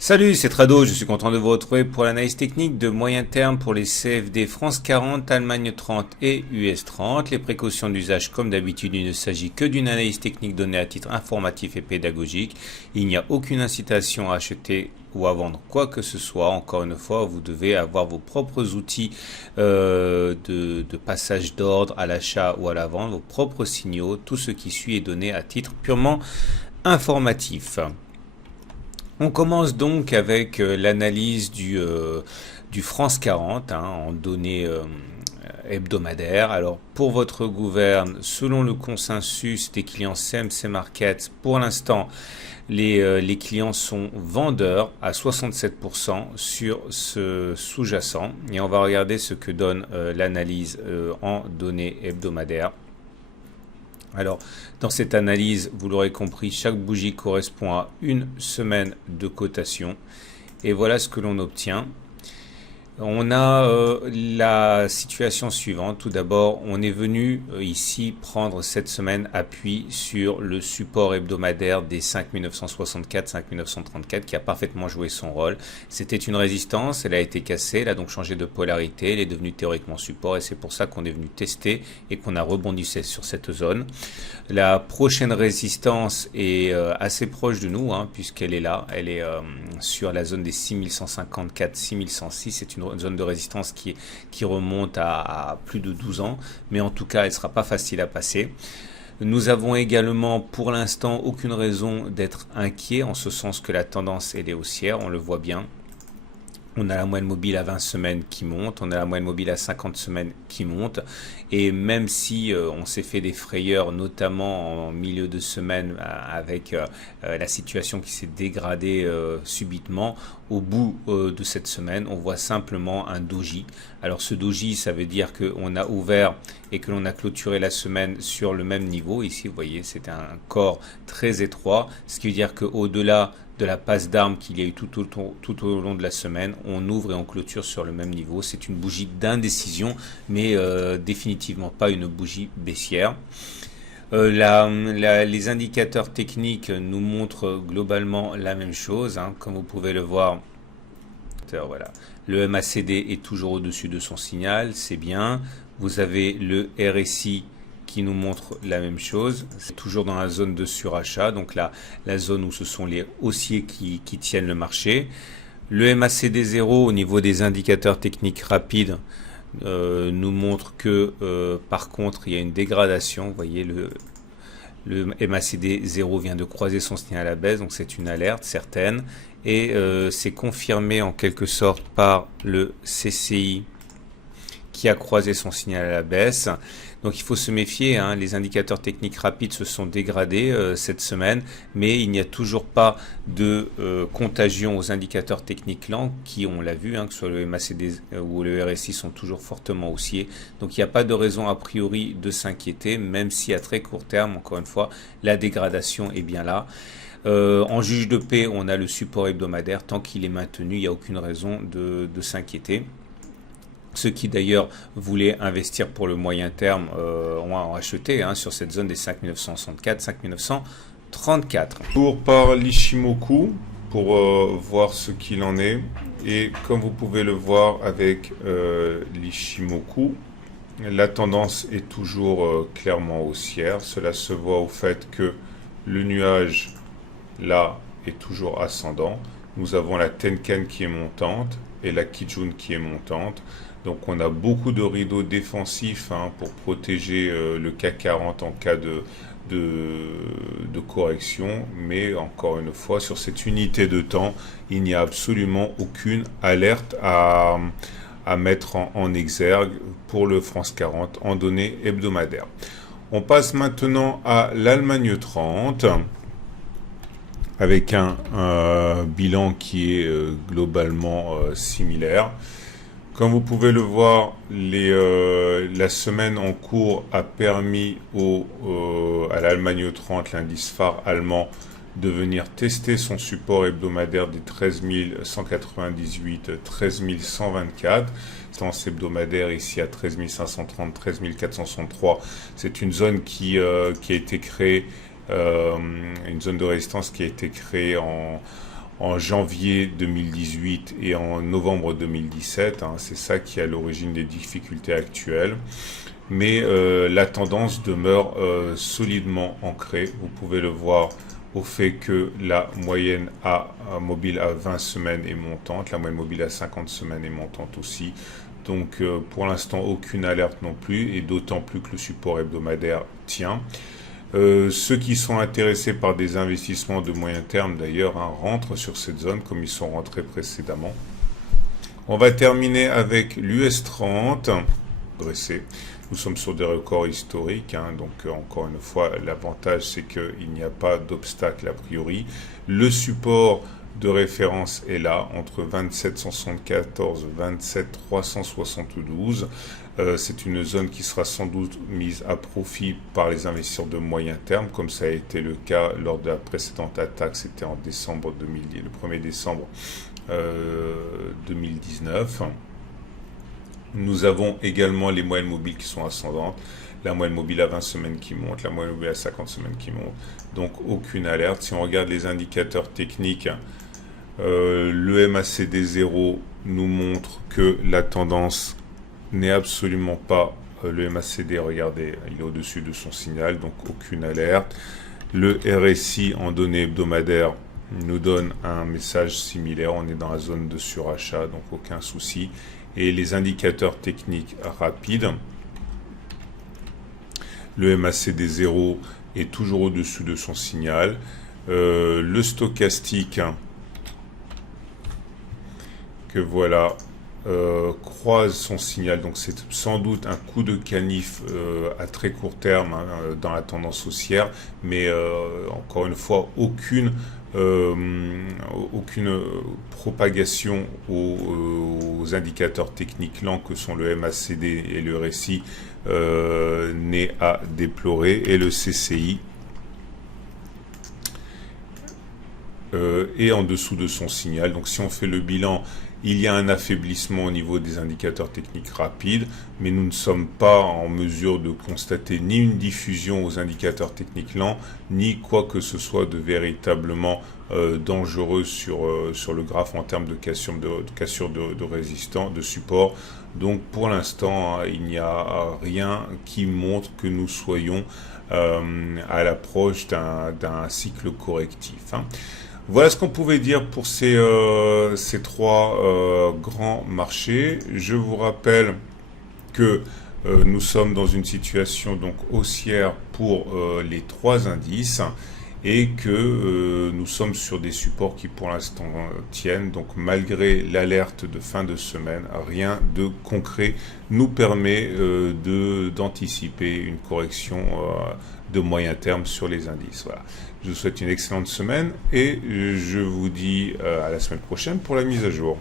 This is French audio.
Salut, c'est Trado, je suis content de vous retrouver pour l'analyse technique de moyen terme pour les CFD France 40, Allemagne 30 et US 30. Les précautions d'usage, comme d'habitude, il ne s'agit que d'une analyse technique donnée à titre informatif et pédagogique. Il n'y a aucune incitation à acheter ou à vendre quoi que ce soit. Encore une fois, vous devez avoir vos propres outils de passage d'ordre à l'achat ou à la vente, vos propres signaux. Tout ce qui suit est donné à titre purement informatif. On commence donc avec l'analyse du France 40 en données hebdomadaires. Alors pour votre gouverne, selon le consensus des clients CMC Markets, pour l'instant, les clients sont vendeurs à 67% sur ce sous-jacent. Et on va regarder ce que donne l'analyse en données hebdomadaires. Alors, dans cette analyse, vous l'aurez compris, chaque bougie correspond à une semaine de cotation. Et voilà ce que l'on obtient. On a la situation suivante. Tout d'abord, on est venu ici prendre cette semaine appui sur le support hebdomadaire des 5964, 5934 qui a parfaitement joué son rôle. C'était une résistance, elle a été cassée, elle a donc changé de polarité, elle est devenue théoriquement support et c'est pour ça qu'on est venu tester et qu'on a rebondi sur cette zone. La prochaine résistance est assez proche de nous puisqu'elle est là, elle est sur la zone des 6154, 6106, c'est une zone de résistance qui remonte à plus de 12 ans, mais en tout cas, elle ne sera pas facile à passer. Nous avons également, pour l'instant, aucune raison d'être inquiet, en ce sens que la tendance elle est haussière, on le voit bien. On a la moyenne mobile à 20 semaines qui monte, on a la moyenne mobile à 50 semaines qui monte. Et même si on s'est fait des frayeurs, notamment en milieu de semaine avec la situation qui s'est dégradée subitement, au bout de cette semaine, on voit simplement un doji. Alors ce doji, ça veut dire qu'on a ouvert et que l'on a clôturé la semaine sur le même niveau. Ici, vous voyez, c'est un corps très étroit, ce qui veut dire qu'au-delà de la passe d'armes qu'il y a eu tout au long de la semaine, on ouvre et on clôture sur le même niveau. C'est une bougie d'indécision, mais définitivement pas une bougie baissière. Les indicateurs techniques nous montrent globalement la même chose, comme vous pouvez le voir. Voilà. Le MACD est toujours au-dessus de son signal, c'est bien. Vous avez le RSI qui nous montre la même chose. C'est toujours dans la zone de surachat, donc la zone où ce sont les haussiers qui tiennent le marché. Le MACD 0 au niveau des indicateurs techniques rapides nous montre que par contre il y a une dégradation. Vous voyez, le MACD 0 vient de croiser son signal à la baisse, donc c'est une alerte certaine. Et c'est confirmé en quelque sorte par le CCI qui a croisé son signal à la baisse. Donc il faut se méfier, les indicateurs techniques rapides se sont dégradés cette semaine, mais il n'y a toujours pas de contagion aux indicateurs techniques lents qui, on l'a vu, que ce soit le MACD ou le RSI sont toujours fortement haussiers. Donc il n'y a pas de raison a priori de s'inquiéter, même si à très court terme, encore une fois, la dégradation est bien là. En juge de paix, on a le support hebdomadaire. Tant qu'il est maintenu, il n'y a aucune raison de s'inquiéter. Ceux qui d'ailleurs voulaient investir pour le moyen terme ont acheté sur cette zone des 5964, 5934. Tour par l'Ishimoku pour voir ce qu'il en est. Et comme vous pouvez le voir avec l'Ishimoku, la tendance est toujours clairement haussière. Cela se voit au fait que le nuage là est toujours ascendant. Nous avons la Tenkan qui est montante et la Kijun qui est montante. Donc on a beaucoup de rideaux défensifs pour protéger le CAC 40 en cas de correction. Mais encore une fois, sur cette unité de temps, il n'y a absolument aucune alerte à mettre en exergue pour le France 40 en données hebdomadaires. On passe maintenant à l'Allemagne 30 avec un bilan qui est globalement similaire. Comme vous pouvez le voir, la semaine en cours a permis à l'Allemagne 30, l'indice phare allemand, de venir tester son support hebdomadaire des 13 198, 13 124. Tendance hebdomadaire ici à 13 530, 13 463. C'est une zone qui a été créée, une zone de résistance qui a été créée en janvier 2018 et en novembre 2017. C'est ça qui est à l'origine des difficultés actuelles. Mais la tendance demeure solidement ancrée. Vous pouvez le voir au fait que la moyenne mobile à 20 semaines est montante, la moyenne mobile à 50 semaines est montante aussi. Donc pour l'instant aucune alerte non plus, et d'autant plus que le support hebdomadaire tient. Ceux qui sont intéressés par des investissements de moyen terme d'ailleurs rentrent sur cette zone comme ils sont rentrés précédemment. On va terminer avec l'US 30 dressé. Nous sommes sur des records historiques, donc encore une fois l'avantage c'est qu'il n'y a pas d'obstacle a priori. Le support de référence est là entre 2774 et 27372. C'est une zone qui sera sans doute mise à profit par les investisseurs de moyen terme, comme ça a été le cas lors de la précédente attaque, c'était en décembre 2010, le 1er décembre 2019. Nous avons également les moyennes mobiles qui sont ascendantes, la moyenne mobile à 20 semaines qui monte, la moyenne mobile à 50 semaines qui monte, donc aucune alerte. Si on regarde les indicateurs techniques, le MACD 0 nous montre que la tendance n'est absolument pas le MACD, regardez, il est au-dessus de son signal, donc aucune alerte. Le RSI en données hebdomadaires nous donne un message similaire, on est dans la zone de surachat, donc aucun souci. Et les indicateurs techniques rapides, le MACD 0 est toujours au-dessus de son signal. Le stochastique, que voilà, croise son signal, donc c'est sans doute un coup de canif à très court terme dans la tendance haussière, mais encore une fois aucune propagation aux indicateurs techniques lents que sont le MACD et le RSI n'est à déplorer, et le CCI est en dessous de son signal. Donc si on fait le bilan, il y a un affaiblissement au niveau des indicateurs techniques rapides, mais nous ne sommes pas en mesure de constater ni une diffusion aux indicateurs techniques lents, ni quoi que ce soit de véritablement dangereux sur le graphe en termes de cassure de résistance, de support. Donc pour l'instant, il n'y a rien qui montre que nous soyons à l'approche d'un cycle correctif. Voilà ce qu'on pouvait dire pour ces trois grands marchés. Je vous rappelle que nous sommes dans une situation donc haussière pour les trois indices, et que nous sommes sur des supports qui pour l'instant tiennent. Donc malgré l'alerte de fin de semaine, rien de concret nous permet d'anticiper une correction de moyen terme sur les indices. Voilà. Je vous souhaite une excellente semaine et je vous dis à la semaine prochaine pour la mise à jour.